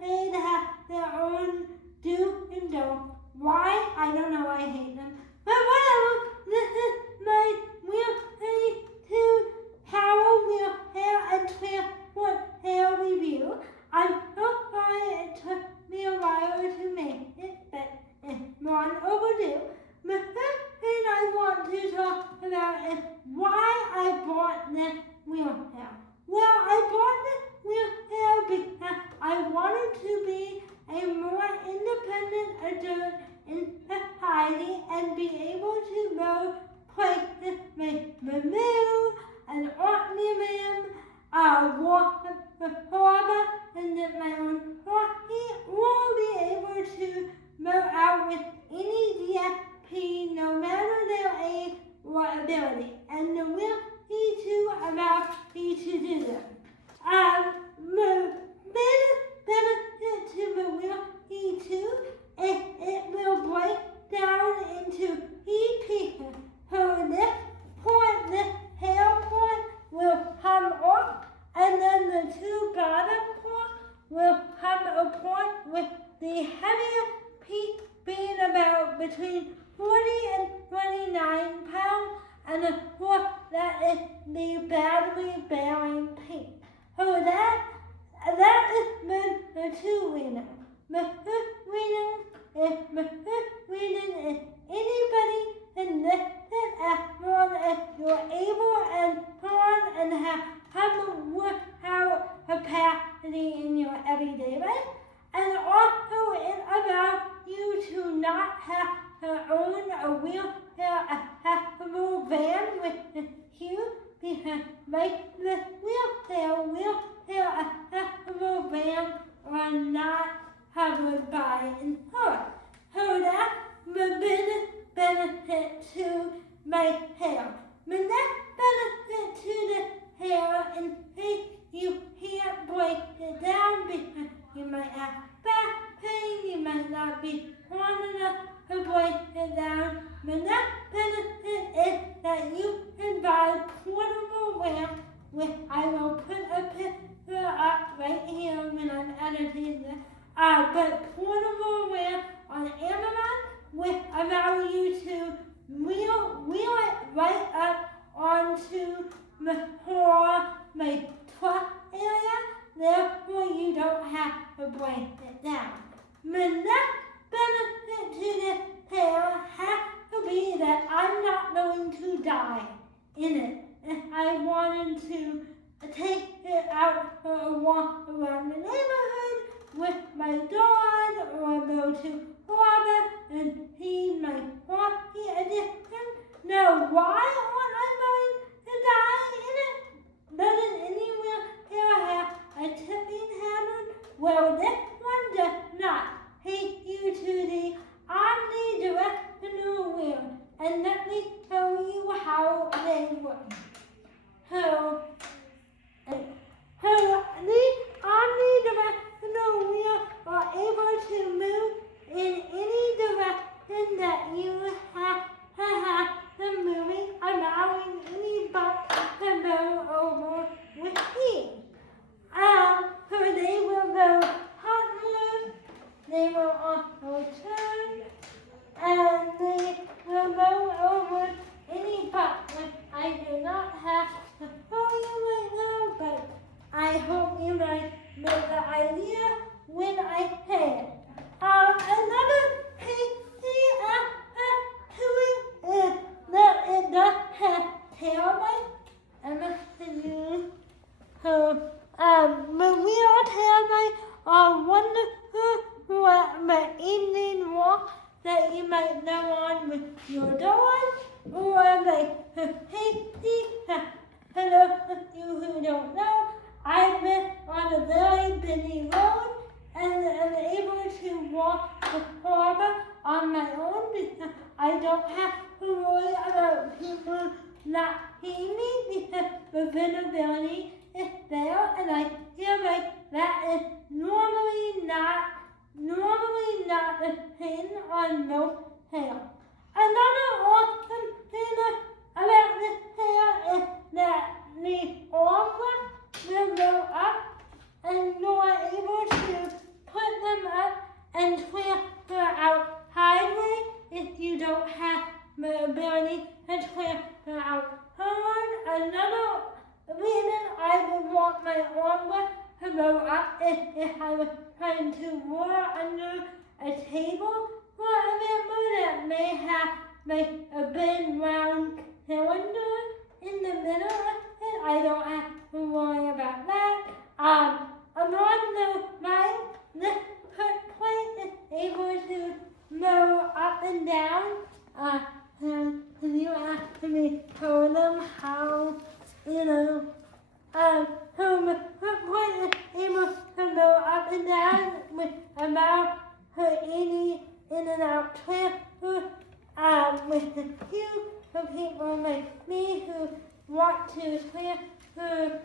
they have their own do and don't. Why? I don't know, I hate them. But whatever, this is my WHILL C2 Power Wheel Hair and Transport Hair Review. I'm so sorry it took me a while to make it, but it's long overdue. The first thing I want to talk about is why I bought this wheelchair. Well, I bought this wheelchair because I wanted to be a more independent adult in society and be able to go places with my move and Aunt Miriam, walk the father and get my own coffee, or be able to go out with any DSP, no matter their age or ability. And the WHILL C2 allows me to do this. The biggest benefit to the WHILL C2 is it will break down into key pieces. So this hair point will come off, and then the two bottom points will come apart, with the heaviest piece being about between 40 and 29 pounds, and of course that is the battery bearing piece. So that is the two readings. The first reading is anybody can lift it as long as you're able and strong and have some workout capacity in your everyday life. And also it allows you to not have to own a wheelchair accessible van with the queue, because like the wheelchair accessible vans are not covered by insurance. So that's the biggest benefit to my hair. The next benefit to the hair, in case you can't break it down because you might have back pain, you might not be strong enough to break it down. The next benefit is that you can buy portable ramps, which I will put a picture up right here when I'm editing this. But portable ramps on Amazon will allow you to wheel it right up onto the floor, my truck area, therefore you don't have to break it down. The next benefit to this hair has to be that I'm not going to die in it. If I wanted to take it out for a walk around the neighborhood with my dog, or go to Florida and feed my coffee addiction. Now, why aren't I going to die in it? Doesn't any wheelchair have a tipping hazard? Well, this one does not. Thank you to the omnidirectional wheel, and let me tell you how they work. So these omnidirectional wheels are able to move in any direction that you have to have them moving, allowing any bump to go over with ease. So they will go upward, they will also turn, and they will go over any bump, which I do not have to show you right now, but I hope you guys get the idea when I say it. Another tasty aspect to it is that it does have tail lights. I'm going to use. So, the wheel tail lights are wonderful for the evening walk that you might go on with your dog, or like tasty. Hello, you who don't know, I live on a very busy road and am able to walk the harbor on my own because I don't have to worry about people not seeing me, because the visibility is there, and I feel like that is normally not the thing on most hair. Another awesome thing about this hair is that the armrest will go up, and you are able to if I was trying to roll under a table, for example, that may have like a big round cylinder in the middle of it, I don't have to worry about that. Along those lines, this foot plate is able to move up and down. Can you actually show them how, so the foot plate is able to move up and down with about her 80 in and out transfer, with the few for people like me who want to transfer,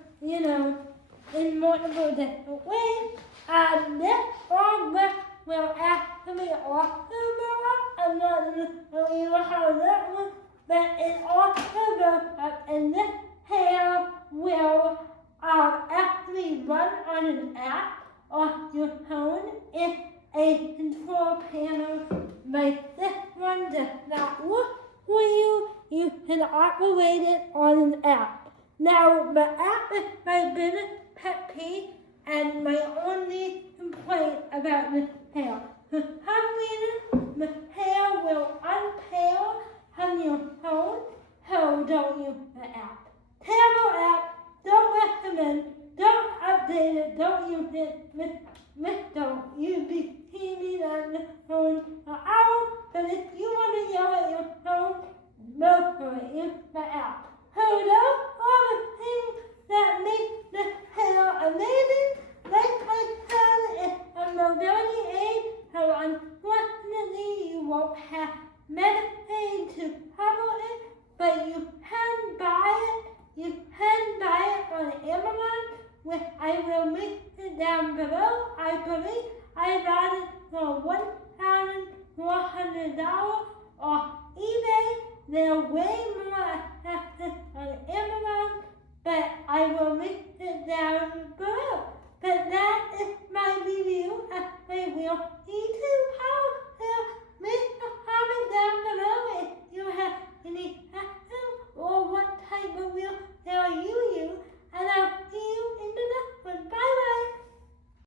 in multiple different ways. This armrest will actually also go up. I'm not going to show you how that works, but it also goes up, and this hair will actually run on an app on your phone. It's a control panel like this one does not work for you. You can operate it on an app. Now, the app is my biggest pet peeve and my only complaint about this hair. For some reason, the hair will unpair on your phone, so don't use the app. Terrible app, don't recommend, don't update it, don't use it, don't. You'd be teaming on the phone for hours, but if you want to yell at your phone, go for it, use the app. So those are the things that make this hair amazing. Like I said, it's a mobility aid, so unfortunately you won't have Medicaid to cover it, but you can buy it. You can buy it on Amazon, which I will link it down below. I believe I got it for $1,400 off eBay. They're way more expensive on Amazon, but I will link it down below. But that is